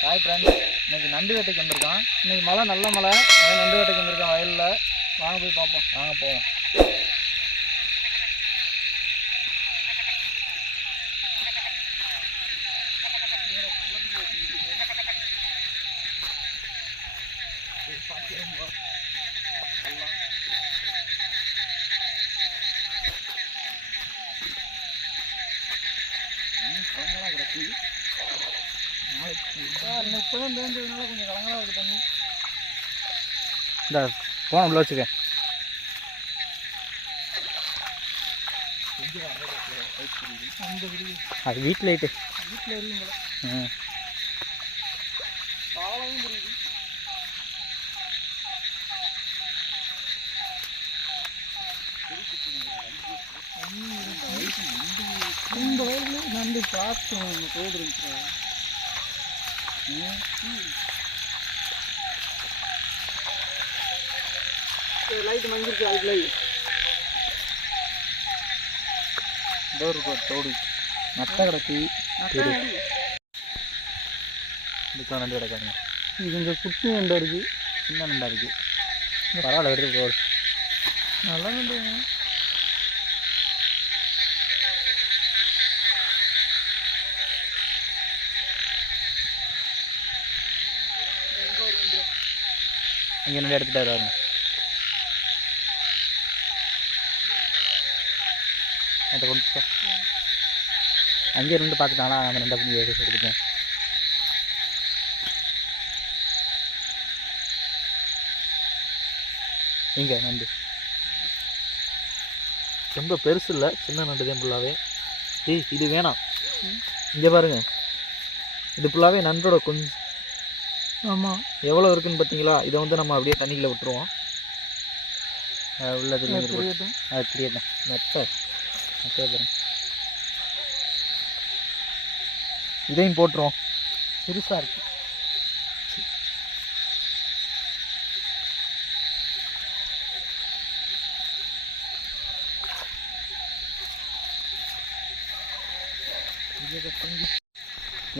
Hi friends இன்றைக்கி நண்டு வேட்டைக்கு வந்திருக்கான். இன்றைக்கி மழை நல்ல மழை. நண்டு வேட்டைக்கு வந்திருக்கான் வயலில். வாங்க போய் பார்ப்போம். வாங்க போவோம் கிடக்கு இப்போ தான் தேஞ்சதுனால கொஞ்சம் கலங்கலாக இருக்குது தண்ணி இந்த போன உள்ள வச்சுக்க. அது வீட்டில் லைட்டு ம். இந்த வயலில் நண்டு பார்த்தோம் தோடு இருந்துச்சு லைட் மங்கிருச்சு அதுக்கு லைட் டோர் தோடு. நத்த கிடக்கு. இதுக்காக நண்டு கிடக்காருங்க இது கொஞ்சம் குட்டி நண்டா இருக்கு சின்ன நண்டா இருக்கு. பரவாயில்ல எடுத்து போடு நல்லா நண்டு அங்கே நண்டு எடுத்துட்டாரு பாருங்க அதை கொண்டு போ. அங்கே ரெண்டு பார்த்துட்டானா? அந்த ரெண்டை பண்ணி எடுத்துட்டேன் எங்க நண்டு. ரொம்ப பெருசு இல்லை சின்ன நண்டு தான் ஃபுல்லாகவே ஏய் இது வேணாம். இங்கே பாருங்க. இது ஃபுல்லாகவே நண்டோட கொஞ்சம் ஆமாம் எவ்வளோ இருக்குன்னு பார்த்தீங்களா இதை வந்து நம்ம அப்படியே தண்ணியில் விட்டுருவோம். அஹ் உள்ள தெரியும் அது தெரியட்டும் நெட்ட பாருங்க. இதையும் போட்டுருவோம். பெருசாக இருக்கு.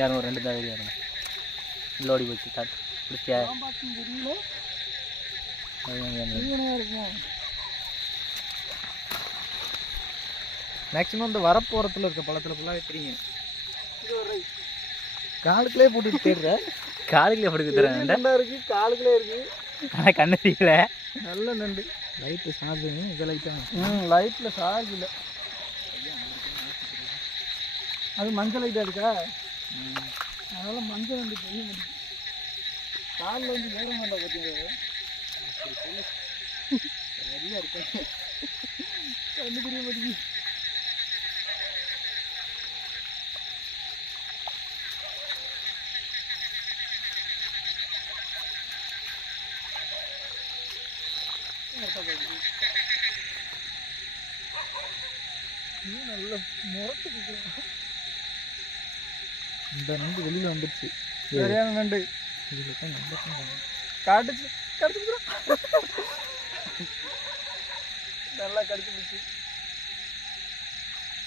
யாரும் ரெண்டு தான் வெளியே வருங்க லோடி போச்சு காட்டு. பிடிச்சியா மேக்ஸிமம் இந்த வரப்போரத்தில் இருக்க பழத்தில் ஃபுல்லாக தெரியும் காலுக்குள்ளே போட்டுட்டு தேடுற காலுக்குள்ளே போட்டு தரேன் நண்டா? இருக்கு காலுக்குள்ளே இருக்கு. ஆனால் கண்ணு தெரியல. நல்ல நண்டு. லைட்டு சார்ஜுங்க இது லைட்டாக ம் லைட்டில் சார்ஜ் இல்லை. அது மஞ்சள் லைட்டாக இருக்கா? அதனால மஞ்சள் வந்து தெரிய முடியும் காலில் வந்து வேற மாட்டா பார்த்தீங்க சரியா இருக்கேன். கண்ணு தெரிய மாட்டேங்குது நீ நல்ல முரட்டு இந்த நண்டு வெளியில் வந்துடுச்சு சரியான நண்டு இதில் தான் நல்ல காட்டுச்சு கடிச்சு நல்லா கடிச்சு பிடிச்சி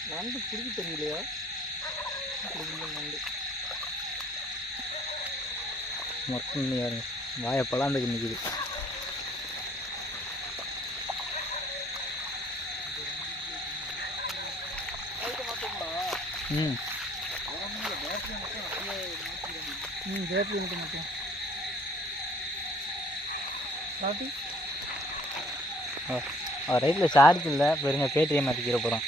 நண்டு குடிக்க தெரியலையா? நண்டு. மொத்தம் நீ பாருங்க வாயை பலாந்துக்கு நிற்குது ம். ம் பேட்டரி மட்டும் மட்டும். காட்டு ரைட்டில் சார்ஜ் இல்லை. பெருங்க பேடிஎம் மாற்றிக்கிற போகிறோம்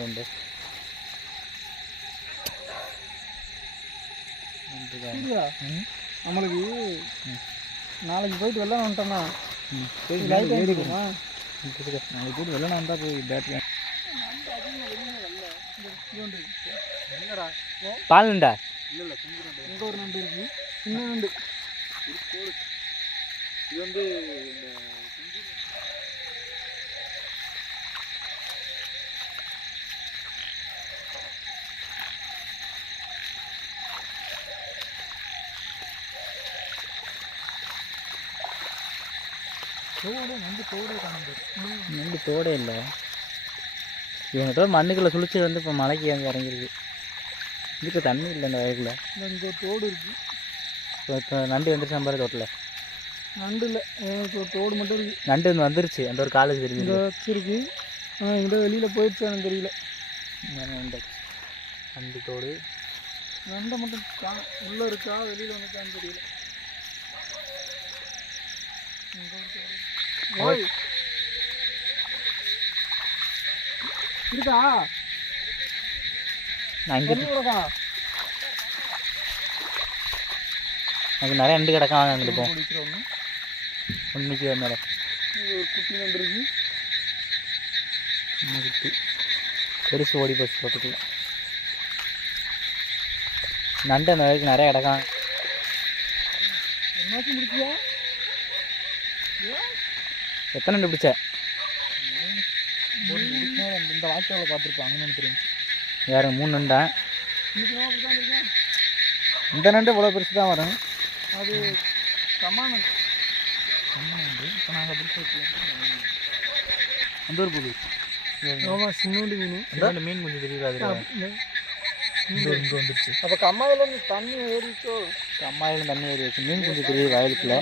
ரெண்டு. நம்மளுக்கு. நாளைக்கு போயிட்டு வெள்ளம் வந்துட்டோம்னா. நாளைக்கு போய் வெளில வந்தால் போய் பேட்டரி குஞ்சு நண்டு இங்கே ஒரு நண்டு இருக்கு. சின்ன நண்டு. இது வந்து நண்டு தோடு காணுது நண்டு தோடே இல்லை. இவங்கிட்ட மண்ணுக்குள்ளே சுழிச்சு வந்து இப்போ மலைக்கு வந்து இறங்கிருக்கு இதுக்கு தண்ணி இல்லை இந்த இந்த இங்கே ஒரு தோடு இருக்குது இப்போ நண்டு வந்துருச்சு பாரு தோட்டில்? நண்டு இல்லை. ஒரு தோடு மட்டும் இருக்குது நண்டு வந்து வந்துருச்சு. அந்த ஒரு காலேஜ் இங்கே தெரியுது வச்சிருக்கு. ஆனால் எங்கிட்ட வெளியில் போயிடுச்சு எனக்கு தெரியல. நண்டு? நண்டு தோடு. நண்டை மட்டும் கா உள்ளே இருக்கா வெளியில் வந்துட்டான்னு தெரியல. இங்க இருக்கு. அங்கே நிறைய நண்டு கிடக்கும் அங்கிட்டு பிடிக்கிறோம் உண்மைக்கு மேலே. குட்டி நண்டு இருக்கு. பெருசு ஓடி போச்சு தோட்டத்தில். நண்டு அந்த வரைக்கும் நிறைய கிடக்கும் என்னாச்சும் பிடிச்சியா எத்தனை நண்டு பிடிச்ச? இந்த பார்த்துருப்போம். அங்கே தெரியும் வேறு மூணு நண்டா. இந்த நண்டு இவ்வளோ பெருசு தான் வரும். அது கமான. நண்டு? இப்போ நாங்கள் பிடிச்சி அந்த ஒரு புது. ஆமாம் சின்னோண்டு மீன். இந்த மீன் கொஞ்சம் தெரியுது இங்கே வந்துருச்சு. அப்போ கம்மாயில் இருந்து தண்ணி ஏறிச்சோ அம்மாயிலும் தண்ணி ஏறி வச்சு மீன் கொஞ்சம் தெரியுது வயலுக்குள்ள.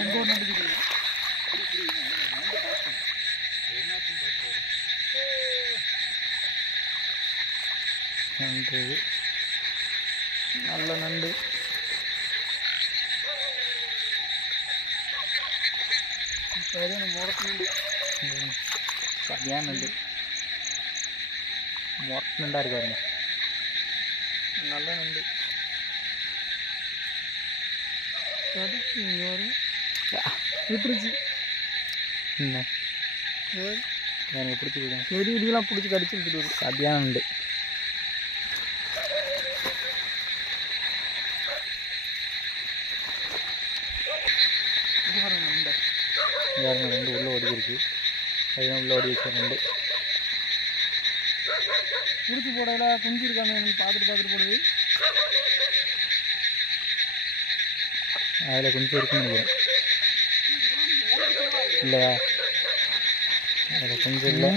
நண்டு இது. நல்ல நண்டு. சரியான முறத்து நண்டு. சரியான நண்டு. மொத்த நண்டா இருக்கு பாருங்க. நல்ல நண்டு. கடிச்சு இங்கே வரும் விட்டுருச்சு என்ன. எனக்கு செடி பிடிச்சி கடிச்சு வரும் சரியான நண்டு இது பாருங்க நண்டை யாருங்க ரெண்டு உள்ளே ஓடி இருக்கு அதுதான் உள்ளே ஓடி வச்ச நண்டு பிடிச்சி போடையில குஞ்சு இருக்காங்க பார்த்துட்டு பார்த்துட்டு போடுது. அதில் கொஞ்சம் இருக்குன்னு நினைக்கிறேன். இல்லையா? அதில் கொஞ்சம் இல்லை.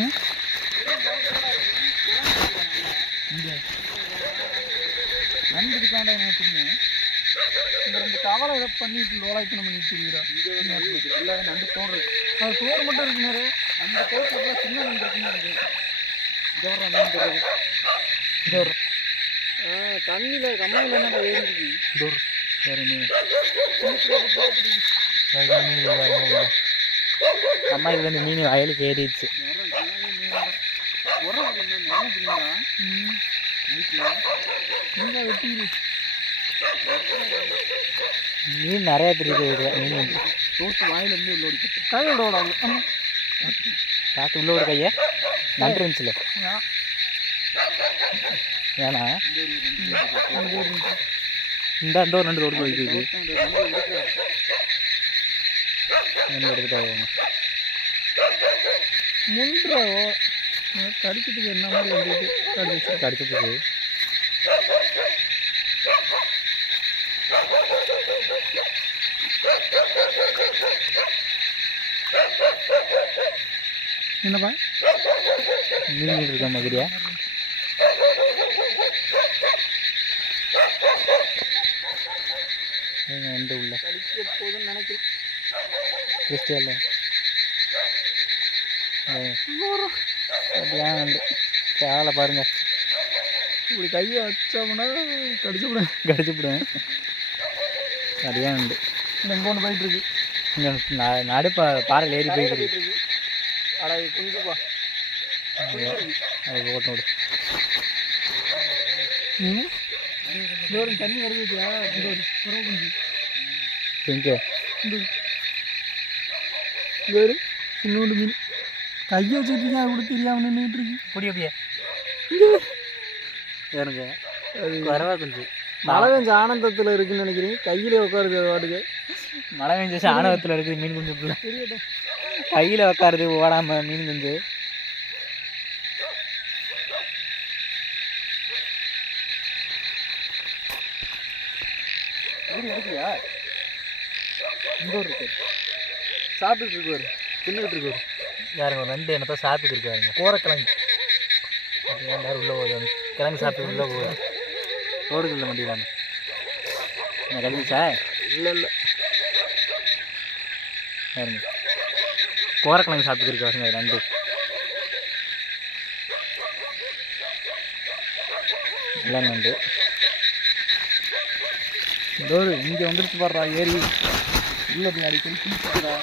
நண்டு இருக்காண்டா இந்த ரெண்டு கவலை ஏதோ பண்ணிட்டு லோலாய்த்தனம் பண்ணிட்டு தெரியுறா எல்லாரும் நண்டு தோடு. அது தோடு மட்டும் இருக்கு நேரு அந்த தோட்டத்தில் சின்ன நண்டு இருக்குன்னு வர மீன் தெரியுது இது வர தண்ணியில் கம்மாயில் என்ன ஏறி இருக்கு? டோர் வேறு மீன் வேறு மீன் இல்லை, இல்லை. இதுல இருந்து மீன் வயலுக்கு ஏறிடுச்சு. மீன் நிறைய தெரியுது இதுல மீன். வந்து தோட்டு வாயிலிருந்து உள்ள ஓடி கையோட ஓடாது பார்த்து உள்ள ஒரு கையை. நண்டு இருந்துச்சுல. ஏன்னா இந்த அந்த ஒரு ரெண்டு தோடு போயிட்டு ரெண்டு எடுத்துட்டு வருவாங்க முன்றோ கடிக்கிறதுக்கு என்ன மாதிரி கடிச்சு கடிச்சு. போகுது என்னப்பா? மீன் இருக்க மாதிரியா? நண்டு உள்ள கடிக்க போகுதுன்னு நினைக்கிறேன் கிறிஸ்டியல்ல சேலை பாருங்க. இப்படி கையை வச்சோம்னா கடிச்சு விட. கடிச்சு விடுவேன். சரியான நண்டு எங்கே ஒன்று போயிட்டு இருக்கு இங்கே நடு பா பாறையில் ஏறி போயிட்டு இருக்கு அது ஓட்டம் விடு. ம்? தண்ணி வருதுட்டியா எங்கே? ஒரு இன்னொன்று மீன். கையை வச்சுக்கிட்டு அது கூட தெரியாமல் நின்றுட்டு இருக்கு. புடி அப்படியே. வேணுங்க அது வரவா கொஞ்சம் மழை பெஞ்ச ஆனந்தத்தில் இருக்குன்னு நினைக்கிறேன் கையிலே உட்காருது பாட்டுக்கு. மழை பெஞ்சு ஆணவத்தில் இருக்குது மீன் குஞ்சு பிள்ளை. கையில் உக்காருது ஓடாம மீன் குஞ்சு. மீன் எடுக்கலையா இங்கே இருக்கு. சாப்பிட்டுட்டு இருக்காரு தின்னுக்கிட்டு இருக்காரு யாருங்க ரெண்டு என்னத்தை சாப்பிட்டு இருக்காருங்க. கோரக்கிழங்கு. அது எல்லாரும் உள்ளே போகுது. கிழங்கு சாப்பிட்டு உள்ளே போகுது. ஓடுகள்ல மண்டியில் என்ன கழிச்சா இல்லை இல்லை. பாருங்க. கோரக்கிழங்கு சாப்பிட்டுருக்கு பாருங்க அது ரெண்டு எல்லாம் நண்டு இதோ இங்கே வந்துருச்சு பாடுறா ஏரி. உள்ள அடிக்கடி குளிச்சுடா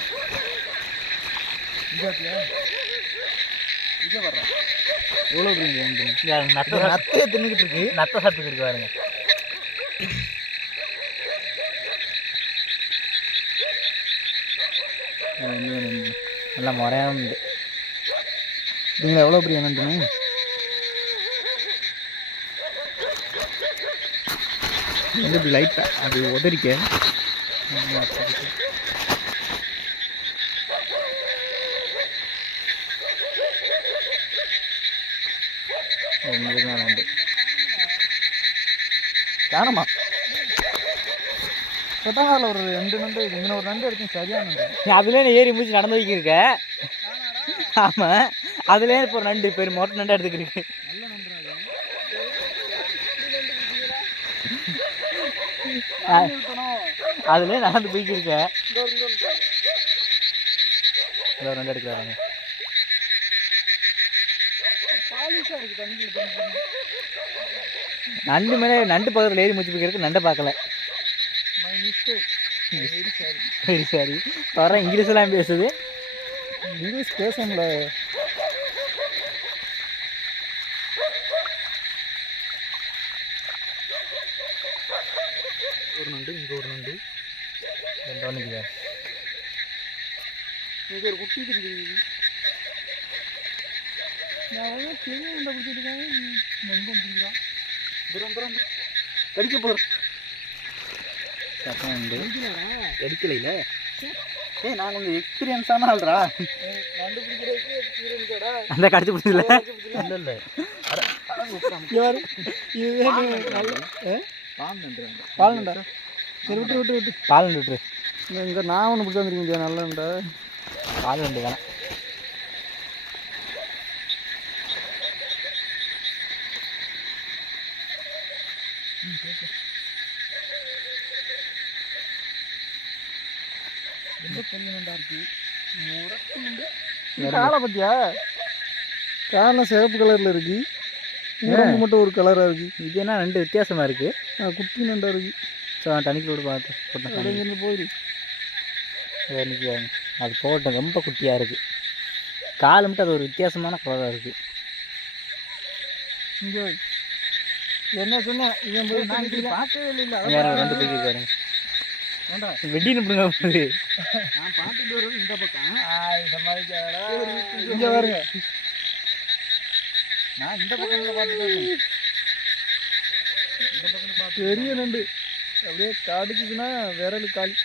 இங்கே இங்கே வர்றா எவ்வளோ நத்தையே தின்னுக்கிட்டு இருக்கு நத்த சாப்பிட்டுருக்கு பாருங்க அது வந்து நல்லா முறையாக உண்டு நீங்களா எவ்வளோ பெரிய நண்டுன்னு வந்து இப்படி லைட்டாக அது உதறிக்க அது முழுமையான உண்டு காணமா? கொட்டங்காரில் ஒரு ரெண்டு நண்டு இங்கே ஒரு நண்டு எடுத்து சரியான நண்டு. அதுலேயே ஏறி முடிச்சு நடந்து வைக்கிருக்க ஆமாம் அதுலேயே இப்போ நண்டு பெரிய மொட்டை நண்டு எடுத்துக்கிருக்கு அதுலேயே நடந்து போய்க்கிருக்க ஏதோ ரெண்டு எடுக்கிறாங்க பாலிஷாக இருக்குது தண்ணிக்குள்ள தண்ணி நண்டு மேலே நண்டு பக்கத்தில் ஏறி முடிச்சு போய்க்கிறதுக்கு நண்டை பார்க்கல. சாரி சரி சரி வர இங்கிலீஷ்லாம் பேசுது. இங்கிலீஷ் பேசணும்ல ஒரு நண்டு இங்கே ஒரு நண்டு ரெண்டு ஒன்றுக்கு இங்கே ஒரு குட்டி இருக்குது நான் வந்து கிளி நண்டை பிடிச்சிருக்கேன் நண்டும் பிடிக்கிறான் தூரம் தூரம் கடிக்க போகிறேன் சத்தம் உண்டு. ஏய் நான் கொஞ்சம் எக்ஸ்பீரியன்ஸான எக்ஸ்பீரியன்ஸாடா அந்த கடிச்சு பிடிச்சல இல்லை இல்லை. யாரு? இதுவே பால் நண்டு பால் நண்டா சரி விட்டு விட்டு விட்டு. பால் நண்டு விட்டுரு இங்கே நான் ஒன்று பிடிச்சி வந்துருக்கேன் நல்ல பால் நண்டு வேணாம் ரொம்ப பெரிய நண்டா இருக்கு முரட்டு நண்டு காலை பத்தியா காலை சிவப்பு கலரில் இருக்கு. உடம்பு மட்டும் ஒரு கலராக இருக்கு. இது என்ன ரெண்டு வித்தியாசமாக இருக்குது ஆ, குட்டி நண்டா இருக்கு. ஸோ விட்டு பார்த்து போட்டேன் போயிரு. இன்னைக்கு அது போட்டேன் ரொம்ப குட்டியாக இருக்குது கால் மட்டும் அது ஒரு வித்தியாசமான கலராக இருக்குது இங்கே என்ன சொன்னேன் இவன் போய் நான் பார்க்கவே இல்லை வேற ரெண்டு பேருக்கு இருக்காரு வேண்டாம் வெட்டின்னு பிடுங்க போகுது நான் பார்த்துட்டு வர்றது இந்த பக்கம். இங்க பாருங்க நான் இந்த பக்கத்துல பார்த்துட்டு வரேன் இந்த பக்கம் பார்த்து பெரிய நண்டு. அப்படியே கடிச்சுச்சுன்னா விரல் காலி.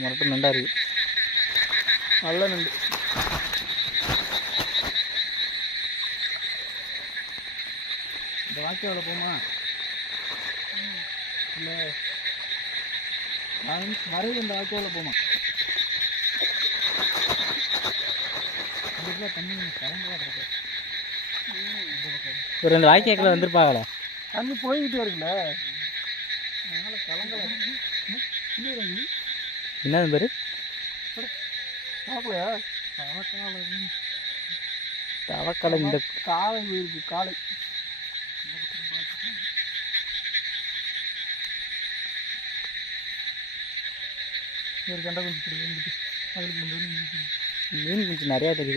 முரட்டு நண்டா இருக்கு. நல்ல நண்டு. இந்த வாக்கியாவில் போமா? இல்லை. மறைவு இந்த வாக்கியாவில் போமா. ஒரு ரெண்டு வாய்க்காக்கில் வந்திருப்பாங்களே? தண்ணி போய்கிட்டே இருக்குல்ல. அதனால கலங்கல. இல்லையா என்னது பேர்? தவக்கால இந்த காலை இருக்கு காலை. ஒரு கண்டை கொஞ்சம் தடவை நிக்குது. மீன் கொஞ்சம் நிறையா இது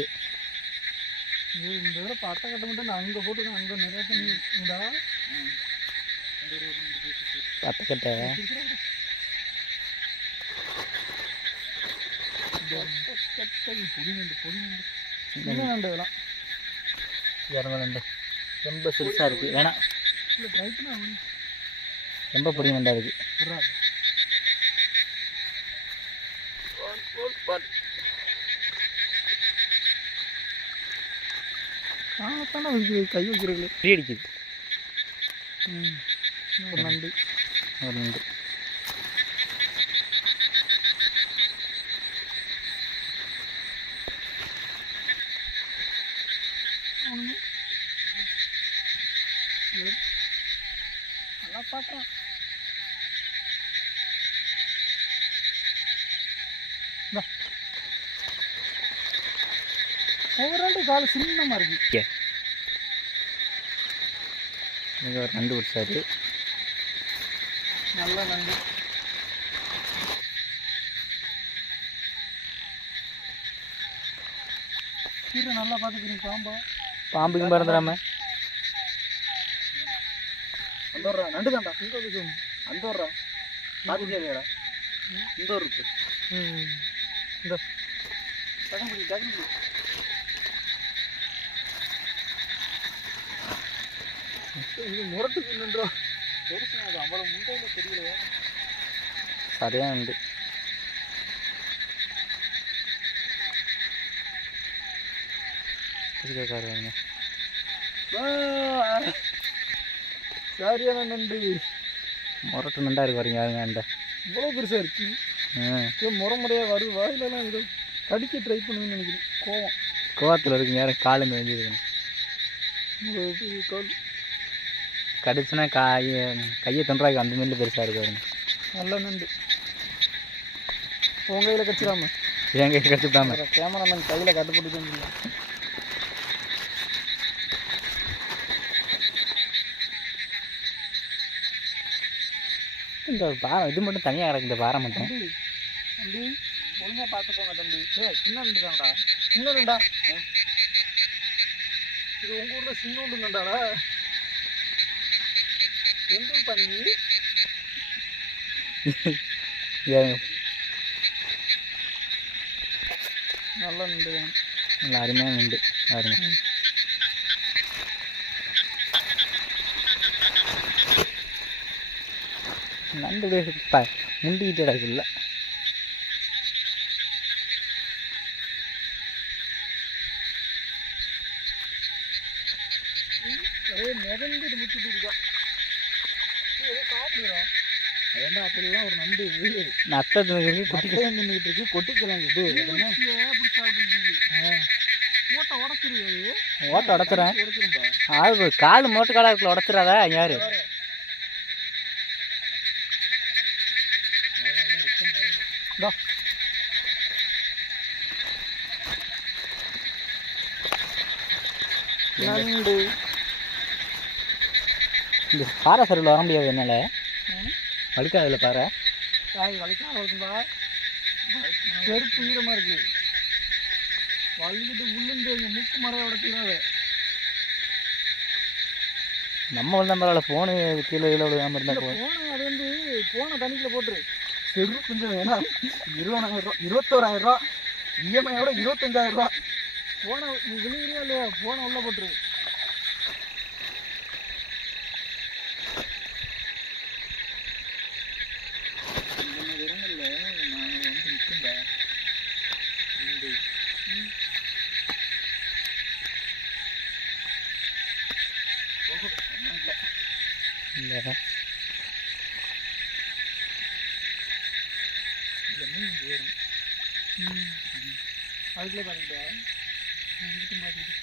இந்த தடவை பட்டை கட்ட மட்டும் நான் அங்கே போட்டுருக்கேன் அங்கே நிறையா தண்ணி உண்டா பத்தக்கட்டை பொடி நண்டு பொடி நண்டு. நண்டு. இதெல்லாம். இறந்த நண்டு. ரொம்ப சிறுசாக இருக்குது வேணாம். ரொம்ப பொடி நண்டா இருக்குது கை வைக்கிறீங்களே ஃப்ரீ அடிக்குது. ஒரு நண்டு. ஒரு நண்டு. நல்லா. ஒவ்வொரு ரெண்டு கால் சின்னமா இருக்கு. இங்கே ஒரு நண்டு பிடிச்சாரு நல்ல நண்டு. கீரை நல்லா பார்த்துக்கிறீங்க பாம்பா. பாம்புக்கும் பறந்துடாம ஒரு நண்டு தான்டா. அந்த ஒரு பாத்துக்கே இல்லையாடா இந்த ஒரு இருக்கு. இந்த. டக்குனு டக்குனு முரட்டுக்கு நின்றா? பெருசு அது அவ்வளவு முந்தையில சரியாக நண்டு பிடிச்சிருக்காரு பாருங்க சரியான நண்டு முரட்டு நண்டா இருக்கு பாருங்க நண்டை இவ்வளோ பெருசா இருக்கு? முறை முறையாக வரும் வாயிலெல்லாம் இது கடிக்க ட்ரை பண்ணுவேன்னு நினைக்கிறேன். கோவம். கோவத்தில் இருக்குங்க யாரும் காலு இந்த வந்துருக்குங்க இவ்வளவு பெரிய கால். கடிச்சுனா காய கையை தொன்றாக்கு? அந்த மாதிரி பெருசாக இருக்கு பாருங்க. நல்ல நண்டு உன் கையில் கச்சிடாம என் கை கடிச்சுட்டாம. கேமராமேன் கையில் கட்டுப்பட்டு இல்லை. இந்த பாறை இது மட்டும் தனியாக கிடக்கு இந்த பாறை மட்டும். தம்பி ஒழுங்காக பார்த்துக்கோங்க தம்பி. ஏ சின்ன நண்டு தான்டா. சின்ன நண்டா இது உங்கள் ஊரில் சின்ன நண்டு நண்டாடா எந்த ஊர் பண்ணி ஏன் நல்ல நண்டு தான் நல்ல அருமையான நண்டு பாருங்க ம். நண்டு ப முண்டிக்கிட்டே கிடக்குல்ல ஒரே மிதந்து முடிச்சுட்டு இருக்கா ஏன்டா அப்படிலாம் ஒரு நண்டு நத்தை தின்னுக்கு குட்டி குட்டி நின்றுட்டு இருக்கு கொட்டிக்கலாம் இது அப்படி சாப்பிட்டு ஓட்ட உடச்சிருது ஓட்ட உடச்சுறேன் உடச்சிரும்பா ஆள் கால் மோட்டு காலாக இருக்குல்ல உடச்சிடாதா யாரு நண்டு. இந்த பாறை சரிவில் வர முடியாது என்னால். ம். வலிக்காதுல பாறை? காய் வலிக்காம இருக்கும்பா செருப்பு ஈரமா இருக்கு. வலிக்கிட்டு உள்ளுந்து எங்க முக்கு மறைய உடச்சிடாத நம்ம வந்து பரவாயில்ல ஃபோனு கீழே கீழே விழுகாமல் இருந்தால் போதும். போன அது வந்து போன தண்ணிக்குள்ள போட்டுரு. செரு கொஞ்சம் வேணாம் இருபதாயிரம் ரூபா இருபத்தோராயிரம் ரூபா இஎம்ஐயோட இருபத்தஞ்சாயிரம் ரூபா. போன நீ விழுகிறியா இல்லையா? போன உள்ள போட்டுரு இல்லை அதுக்குள்ள பாருங்கடா இதுக்கும் பார்த்துட்டு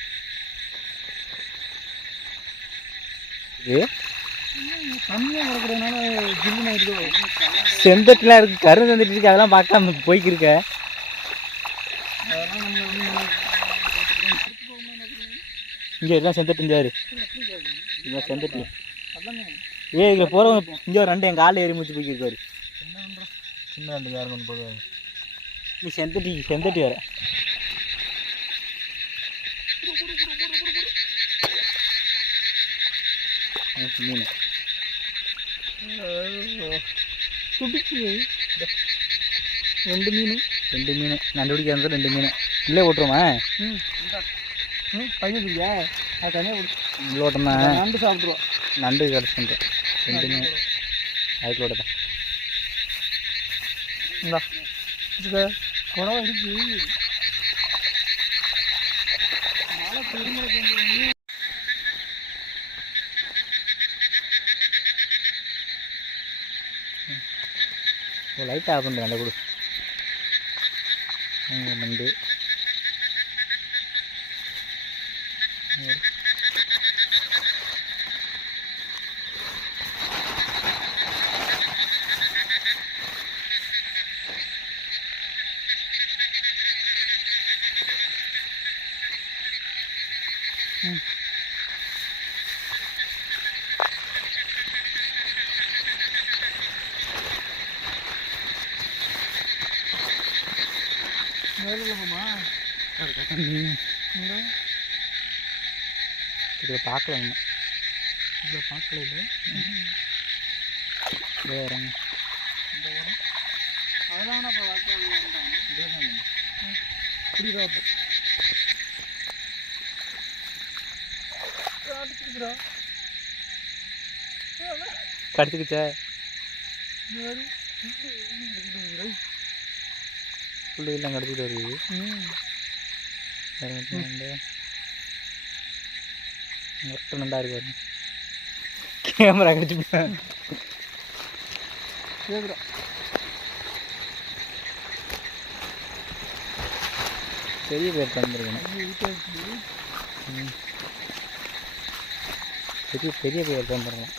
இது கம்மியாக கிடக்கிறதுனால ஜில்லுன்னு ஆயிடுதோ செந்தட்டுலாம் இருக்கு கரு செந்துட்டு இருக்கு அதெல்லாம் பார்க்காம போய்க்கிருக்க. அதெல்லாம் நம்ம வந்து இங்கே எல்லாம் செந்தட்டு இங்கே செந்தட்டு. அதானே. ஏ இதில் போகிறவங்க இங்கே ஒரு ரெண்டு என் காலில் ஏறி முடிச்சு போய்க்கிருக்காரு சின்ன நண்டு யாரும் கொண்டு போகுது நீ செந்தட்டி செந்தட்டி வர மீன். துடிச்சு ரெண்டு மீன். ரெண்டு மீன். நண்டு பிடிக்க இருந்தால் ரெண்டு மீன். உள்ளே ஓட்டுருமா ம். பையன்யா அது தனியாக பிடிச்சி ஓட்டமா நண்டு சாப்பிட்ருவோம் நண்டு கிடச்சுட்டு ரெண்டு மீன். அதுக்குள்ள ஓட்டதான் இந்தா. இதுக்கு குறவா இருக்கு. மழை பெருமழை கொஞ்சம் லைட்டாக ஆஃப் பண்ணுறேன் கொடு மண்டு. இதில் பார்க்கல நம்ம இதில் பார்க்கல இல்லை? இதோ இறங்க இந்த வரும். அதெல்லாம் புரியுதா அப்போ? அடிச்சுக்கிறா கடிச்சுக்கிச்சா யாரு புள்ளியெல்லாம் கடிச்சிட்டு வருது. ம். இறங்கிட்டு நெட்டு நல்லா இருக்கு கேமரா கடிச்சு கேட்குறா பெரிய பேர் தந்துருக்கணும். வீட்டில் இருக்குது ம். பெரிய பெரிய பேர் தந்துருக்கணும்.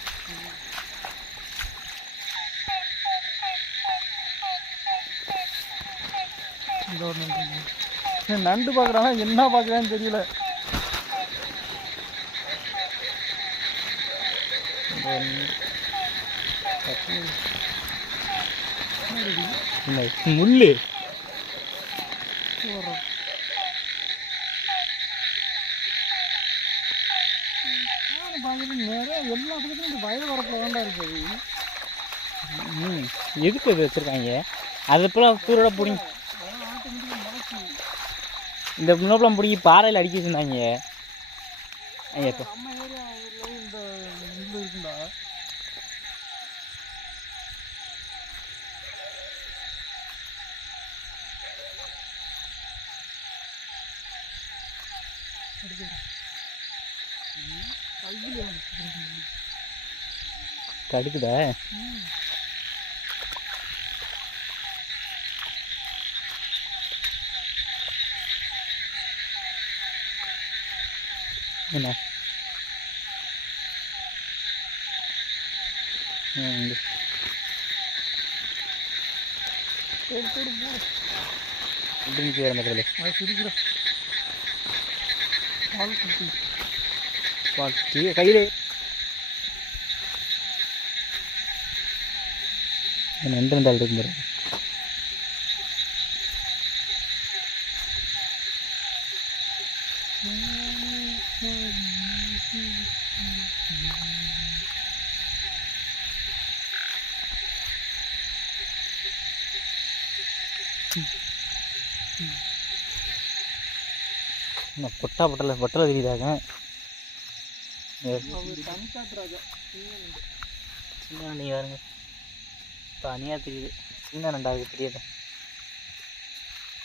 இந்த ஒரு நண்டு நண்டு பார்க்குறானா என்ன பார்க்குறான்னு தெரியல. முள்ளு? வர்றோம் பார்க்குறது நிறைய எல்லா பக்கத்துலையும் இந்த வயல் வரப்பில் தான்டா இருக்குது ம் எதுக்கு இது வச்சுருக்காங்க? அது போல் தூரோட பிடிங்கி இந்த முன்னோப்பெல்லாம் பிடிங்கி பாறையில் அடிக்க வச்சுருந்தாங்க. ஐயா இப்போ கடுக்குதா என்ன ம், இங்க. போடு போடு போடு இப்படி நிற்க அந்த கடல அது சிரிக்கிற பால் கையில் நண்டு இருந்தால் இருக்கும் பாருங்க என்ன பட்டா பட்டல பட்டல தெரியுதாங்க? சின்ன நண்டு பாருங்க. தனியாக தெரியுது. சின்ன நண்டாக தெரியாது.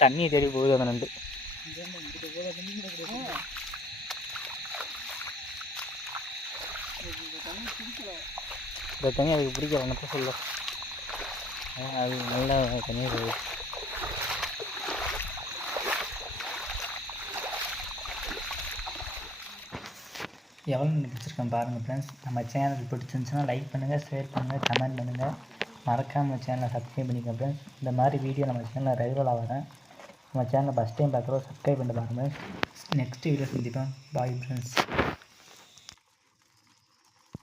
தண்ணியை தேடி போகுது அந்த நண்டு. இந்த தண்ணி அதுக்கு பிடிக்கல என்ன சொல்ல? அது நல்லா தனியாக போகுது எவ்வளோ பிடிச்சிருக்கேன் பாருங்கள் ஃப்ரெண்ட்ஸ் நம்ம சேனல் பிடிச்சிருந்துச்சுன்னா லைக் பண்ணுங்கள் ஷேர் பண்ணுங்கள் கமெண்ட் பண்ணுங்கள் மறக்காமல் சேனலை சப்ஸ்கிரைப் பண்ணிக்கோங்க ஃப்ரெண்ட்ஸ் இந்த மாதிரி வீடியோ நம்ம சேனலில் ரெகுலராக வரேன் நம்ம சேனலை ஃபஸ்ட் டைம் பார்க்குறோம் சப்ஸ்கிரைப் பண்ணிட்டு பாருங்கள் நெக்ஸ்ட் வீடியோ சந்திப்பேன் பாய் ஃப்ரெண்ட்ஸ்